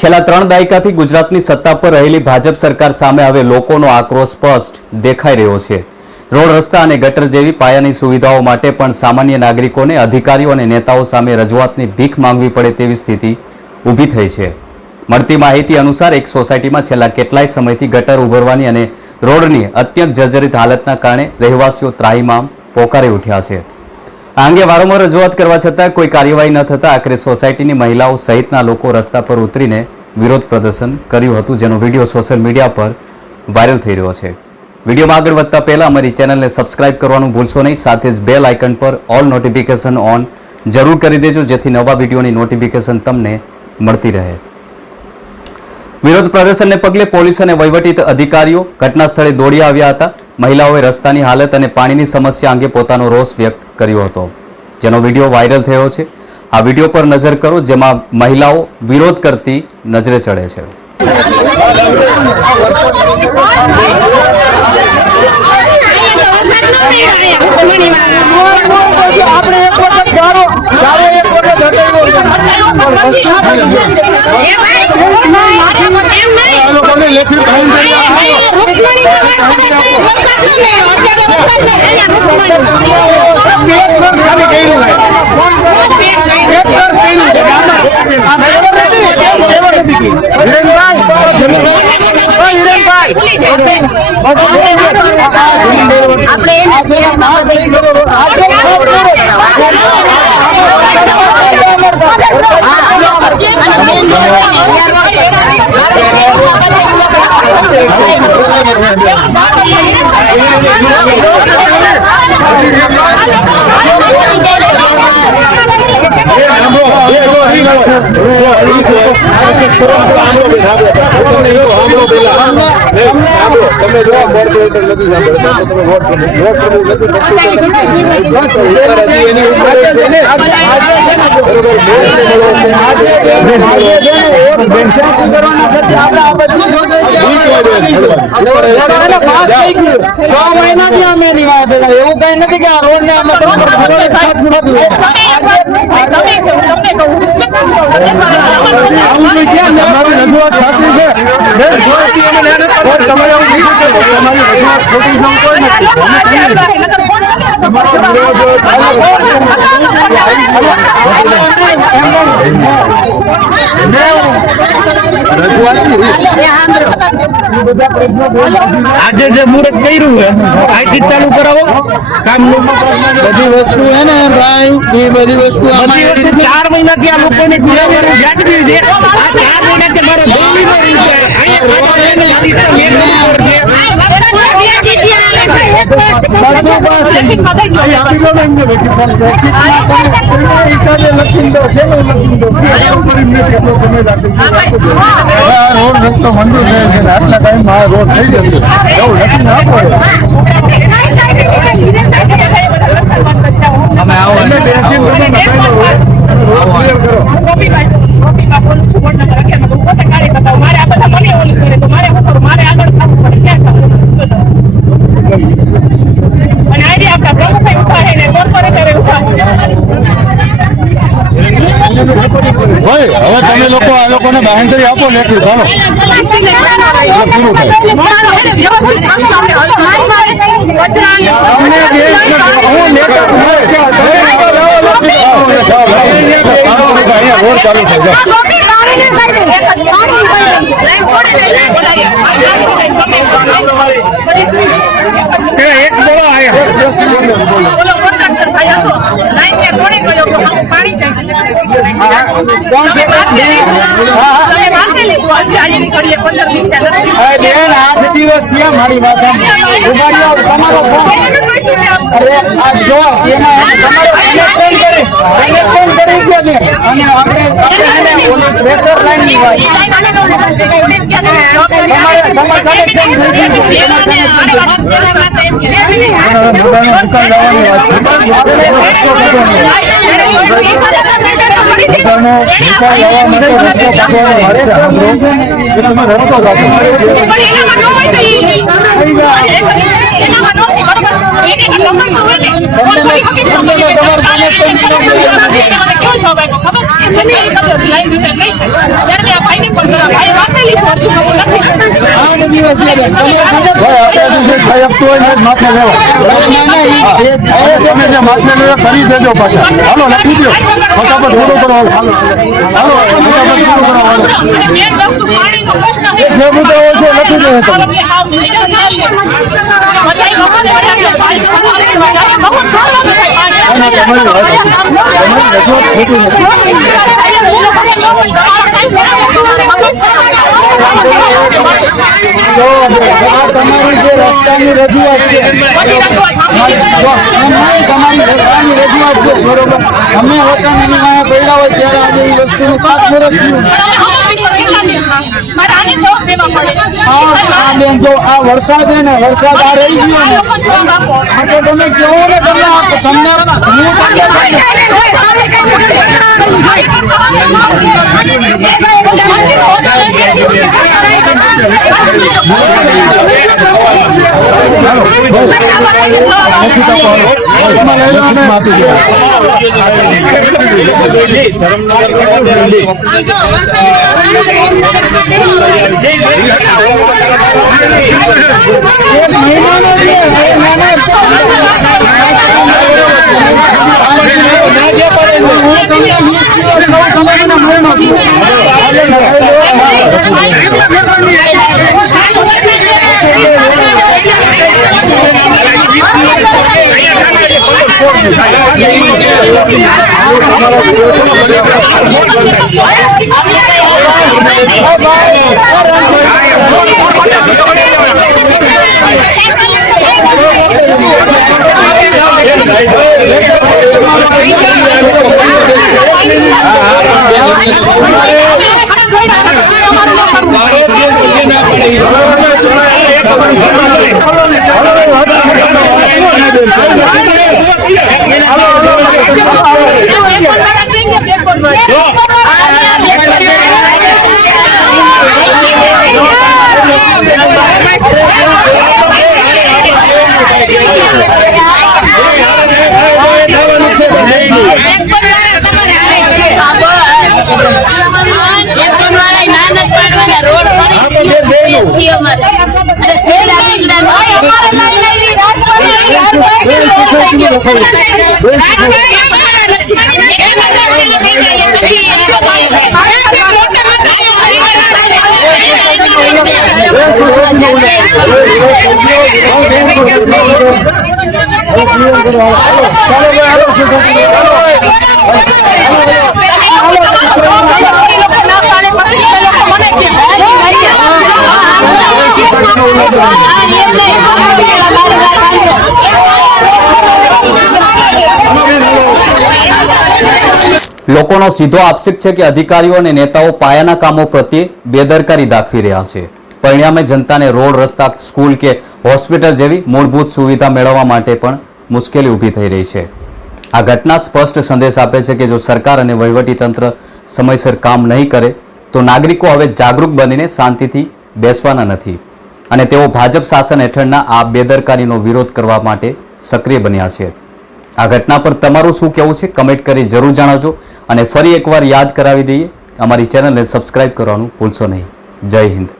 છેલ્લા 3 દાયકાથી ગુજરાતની સત્તા પર રહેલી ભાજપ સરકાર સામે હવે લોકોનો આક્રોશ સ્પષ્ટ દેખાઈ રહ્યો છે। રોડ રસ્તા અને ગટર જેવી પાયાની સુવિધાઓ માટે પણ સામાન્ય નાગરિકોને અધિકારીઓ અને નેતાઓ સામે રજૂઆતની ભીખ માંગવી પડે તેવી સ્થિતિ ઊભી થઈ છે। મળતી માહિતી અનુસાર એક સોસાયટીમાં છેલ્લા કેટલાય સમયથી ગટર ઉભરવાની અને રોડની અત્યંત જર્જરિત હાલતના કારણે રહેવાસીઓ ત્રાહિમામ પોકારી ઉઠ્યા છે। આ અંગે વારંવાર રજૂઆત કરવા છતાં કોઈ કાર્યવાહી ન થતા આખરે સોસાયટીની મહિલાઓ સહિતના લોકો રસ્તા પર ઉતરીને વિરોધ પ્રદર્શન કર્યું હતું, જેનો વિડીયો સોશિયલ મીડિયા પર વાયરલ થઈ રહ્યો છે। વિડીયોમાં આગળ વધતા પહેલા અમારી ચેનલને સબસ્ક્રાઇબ કરવાનું ભૂલશો નહીં, સાથે જ બેલ આઇકન પર ઓલ નોટિફિકેશન ઓન જરૂર કરી દેજો, જેથી નવા વિડીયોની નોટિફિકેશન તમને મળતી રહે। વિરોધ પ્રદર્શનને પગલે પોલીસ અને વહીવટી અધિકારીઓ ઘટના સ્થળે દોડી આવ્યા હતા। મહિલાઓએ રસ્તાની હાલત અને પાણીની સમસ્યા અંગે પોતાનો રોષ વ્યક્ત કર્યો હતો, જેનો વિડીયો વાયરલ થયો છે। આ વિડીયો પર નજર કરો, જેમાં મહિલાઓ વિરોધ કરતી નજરે ચડે છે। આજે જે મુહૂર્ત કર્યું है आईटी चालू करावो काम बधी वस्तु है ने भाई ये बधी वस्तु 4 महीना થી આ લોકોને ગુરાવવાનું જાટવી છે। આ 4 મહિના થી મારો જોવી નો રહી છે। અહીંયા હવે તમે લોકો આ લોકોને બાહેંધરી આપો લેખી ચાલો પૂરું થાય। રોડ ચાલુ થઈ જાય। એક બોલો દિવસ થયા મારી વાત તમારો અરે આ જો એમાં તમારો ઇલેક્શન કરી ગયો છે અને આપણે પ્રેશર લાઈન ની વાત ખબર કરી દેજો પાછા. હાલો લખી દો ફટાફટ થોડું કરો. હાલો જે મુદ્દાઓ છે લખી દો તમારી જે રસ્તાની રજૂઆત છે તમારી રસ્તાની રજૂઆત છે બરોબર. અમે હોતા એની વાંહે પડ્યા હોય ત્યારે આજે એ વસ્તુનું ખાતમુહૂર્ત થયું. બેન જો આ વરસાદ છે ને વરસાદ આ રહી ગયો ને આ તો તમે કેવો ને તમને લોકોનો સીધો આક્ષેપ છે કે અધિકારીઓ અને નેતાઓ પાયાના કામો પ્રત્યે બેદરકારી દાખવી રહ્યા છે. પરિણામે જનતાને રોડ, રસ્તા, સ્કૂલ કે હોસ્પિટલ જેવી મૂળભૂત સુવિધા મેળવવા માટે પણ મુશ્કેલી ઊભી થઈ રહી છે. આ ઘટના સ્પષ્ટ સંદેશ આપે છે કે જો સરકાર અને વહીવટીતંત્ર સમયસર કામ નહીં કરે તો નાગરિકો હવે જાગૃત બનીને શાંતિથી બેસવાના નથી અને તેઓ ભાજપ શાસન હેઠળના આ બેદરકારીનો વિરોધ કરવા માટે સક્રિય બન્યા છે. આ ઘટના પર તમારું શું કહેવું છે કમેન્ટ કરી જરૂર જણાવજો અને ફરી એકવાર યાદ કરાવી દઈએ અમારી ચેનલને સબસ્ક્રાઇબ કરવાનું ભૂલશો નહીં. જય હિન્દ.